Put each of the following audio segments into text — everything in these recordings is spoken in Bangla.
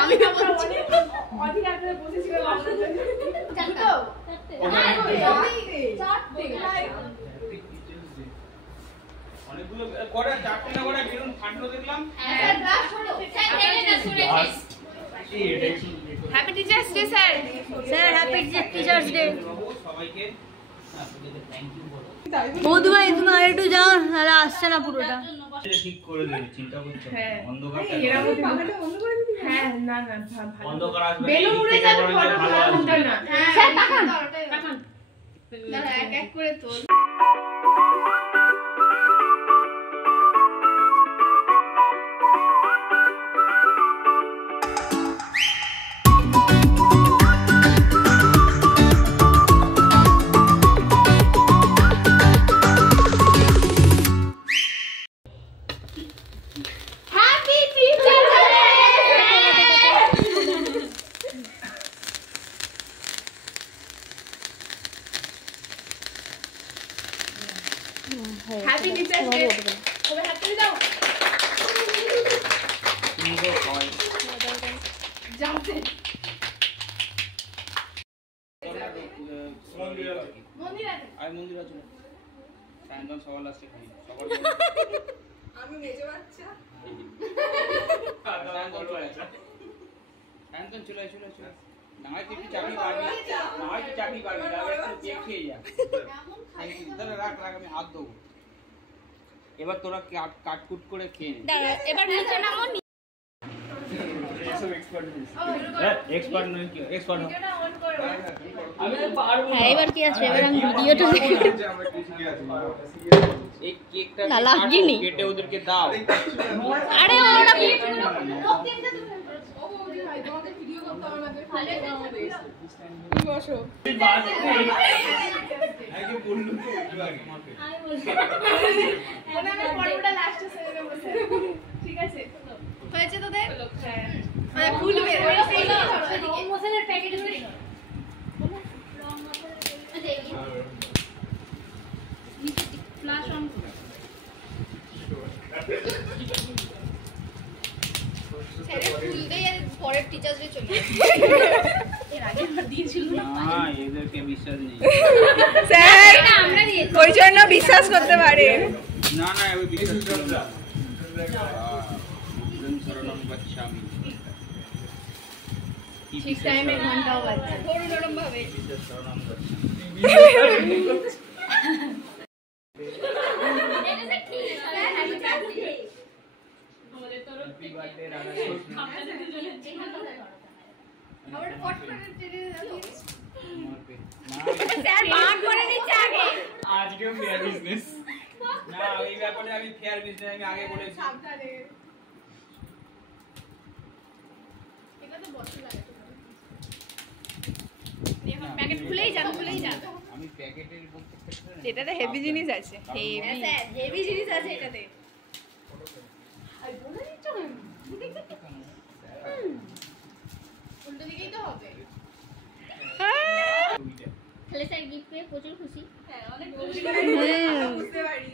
আমি না বলছি অনেক আগে বসেছিল বাসার জন্য জানো চারটে অনেকগুলো কটা চারটে না কটা বেলুন ফাটানো দেখলাম স্যার ব্রাশ হলো স্যার এটা শুনেছি happy teachers day sir sir happy teachers day সবাইকে থ্যাংক ইউ বলো বৌদি ভাই তুমি আর একটু যাও তাহলে আসছে না পুরোটা ঠিক করে দেবে চিন্তা করছো অন্ধকার হ্যাঁ না না অন্ধকার আসবে বেলুন উড়ে যাবে ফটো না স্যার তাকান দাঁড়া এক এক করে তোল Happy Teachers Day. Over happy daw. Ingo hoy. Jump in. মন্দির আছে। আর মন্দির আছে। সায়ন্তন সবার লাস্টে খাই। সবার আমি মেজে বাচ্চা। সায়ন্তন চলে নামাই কি চাবি পাবি। নামাই কি চাবি পাবি। তাহলে একটু কেক খেয়ে যা। তাহলে রাখ আমি হাত দেবো। এবার তোরা কাটকুট করে খেয়ে নে। দাঁড়া এবার নিচে নামো এসব এক্সপার্ট এক্সপার্ট নয় কি এক্সপার্ট ভিডিওটা অন করো আমি পারবো হ্যাঁ এবার কি আছে এবার আমি ভিডিওটা আমরা কিছু কি আছে এই কেকটা না লাগেনি কেটে ওদেরকে দাও আরে ওরা তোমাদের ভিডিও করতে আমার লাগবে ভালো কি বসো আগে বললু তো আমি বলছি মানে আমি পরোটা লাস্টে সেরে নেব ঠিক আছে হয়েছে তোদের হ্যাঁ মানে ফুল বের হলো রং মশলার প্যাকেট আছে রং মশলা আচ্ছা এই ফ্ল্যাশ অন করো স্যার ফুল দিয়ে পরের টিচার্স ডে চলে এর আগে আমরা দিয়েছিল না না এদেরকে বিশ্বাস নেই স্যার এটা আমরা দিয়েছি ওই জন্য বিশ্বাস করতে পারে না ওই বিশ্বাস করো না শরণম গচ্ছামি ঠিক টাইমে ঘন্টাও বাজছে ধরুন নরম ভাবে শরণম গচ্ছামি এটা সে ঠিক স্যার হ্যাপি বার্থডে আমাদের তরফ থেকে আপনাদের দুজনের জন্য আমরা ফট করে টেনে যাচ্ছি স্যার বার করে নিচ্ছে আগে আজকেও ফেয়ার বিজনেস না এই ব্যাপারে আমি ফেয়ার বিজনেস আমি আগে বলেছি সাবধানে এটা তো বসে লাগে এখন প্যাকেট খুলেই যান আমি প্যাকেটের বলতে এটাতে হেভি জিনিস আছে হেভি হ্যাঁ স্যার হেভি জিনিস আছে এটাতে আর বলে দিচ্ছ উল্টো দিকেই তো হবে তাহলে স্যার গিফট পেয়ে প্রচুর খুশি হ্যাঁ অনেক বুঝতে পারি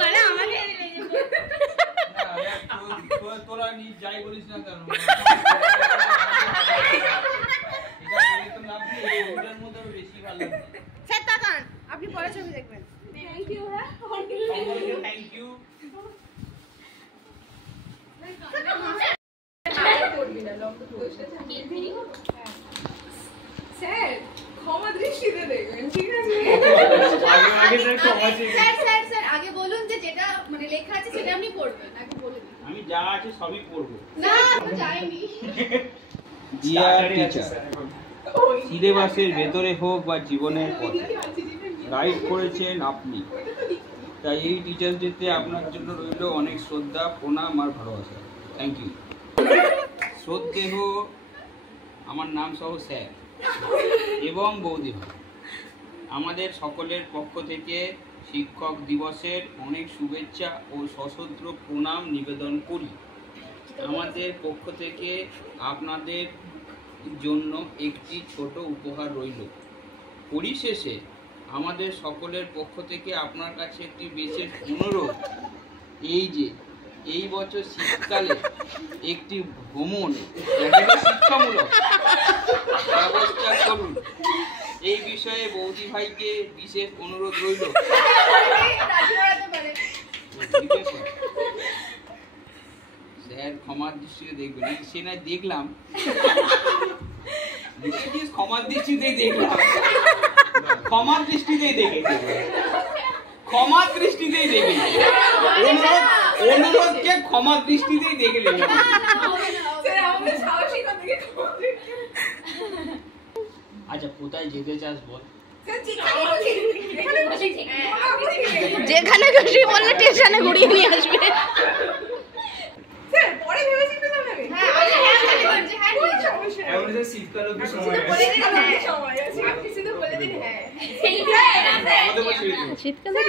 মানে আমাকে তোরা যাই বলিস না কেন বেশি ভালো স্যার তাকান আপনি পরে ছবি দেখবেন থ্যাংক ইউ হ্যাঁ থ্যাংক ইউ স্যার ক্ষমা দৃষ্টিতে দেখবেন ঠিক আছে স্যার আগে বলুন যে যেটা মানে লেখা আছে সেটা আপনি পড়বেন আগে বলে দিন আমি যা আছে সবই পড়বো না তো যাইনি ডিয়ার টিচার সিলেবাসের ভেতরে হোক বা জীবনের পথে গাইড করেছেন আপনি তাই এই টিচার্স ডেতে আপনার জন্য রইল অনেক শ্রদ্ধা প্রণাম আর ভালোবাসা থ্যাংক ইউ শ্রদ্ধেহ আমার নাম সহ স্যার এবং বৌদি ভাই আমাদের সকলের পক্ষ থেকে শিক্ষক দিবসের অনেক শুভেচ্ছা ও সশ্রদ্ধ প্রণাম নিবেদন করি আমাদের পক্ষ থেকে আপনাদের জন্য একটি ছোট উপহার রইল পরিশেষে আমাদের সকলের পক্ষ থেকে আপনার কাছে একটি বিশেষ অনুরোধ এই যে এই বছর শীতকালে একটি ভ্রমণ শিক্ষামূলক ব্যবস্থা করুন, এই বিষয়ে বৌদি ভাইকে বিশেষ অনুরোধ রইল। স্যার ক্ষমার দৃষ্টিতে দেখবেন, সে না দেখলাম ক্ষমার দৃষ্টিতেই দেখলাম, ক্ষমার দৃষ্টিতেই দেখেছি, ক্ষমার দৃষ্টিতেই দেখেছি, অনুরোধকে ক্ষমার দৃষ্টিতেই দেখলেন। আচ্ছা কোথায় যেতে চাস বল? যেখানে খুশি বললে স্টেশনে ঘুরিয়ে নিয়ে আসবে। শীতকাল শীতকালে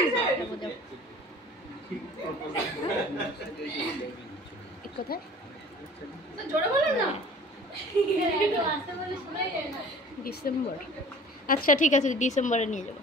কোথায় ডিসেম্বর। আচ্ছা ঠিক আছে, ডিসেম্বরে নিয়ে যাবো।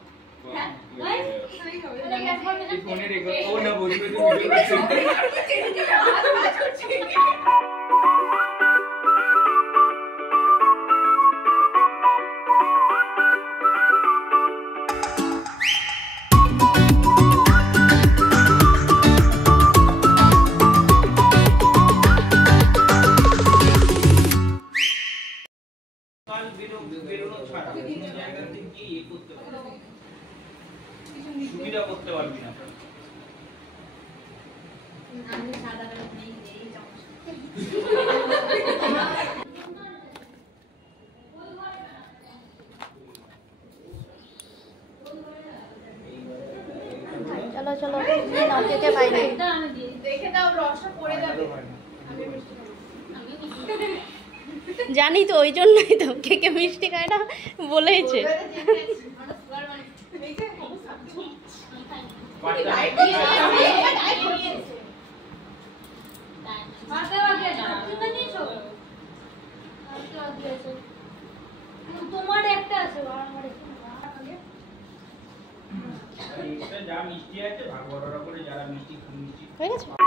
বেরোনো ছাড়া জায়গা থেকে ইয়ে করতে পারবি, সুবিধা করতে পারবি না। চলো চলো কে পাইনি, দেখে দাও রসটা পড়ে যাবে। জানি তো, ওই জন্যই তো কে মিষ্টি খায় না বলেইছে। তোমার একটা আছে, যা মিষ্টি আছে ভাগ বড়রা করে, যারা মিষ্টি খুব মিষ্টি হয়ে গেছে।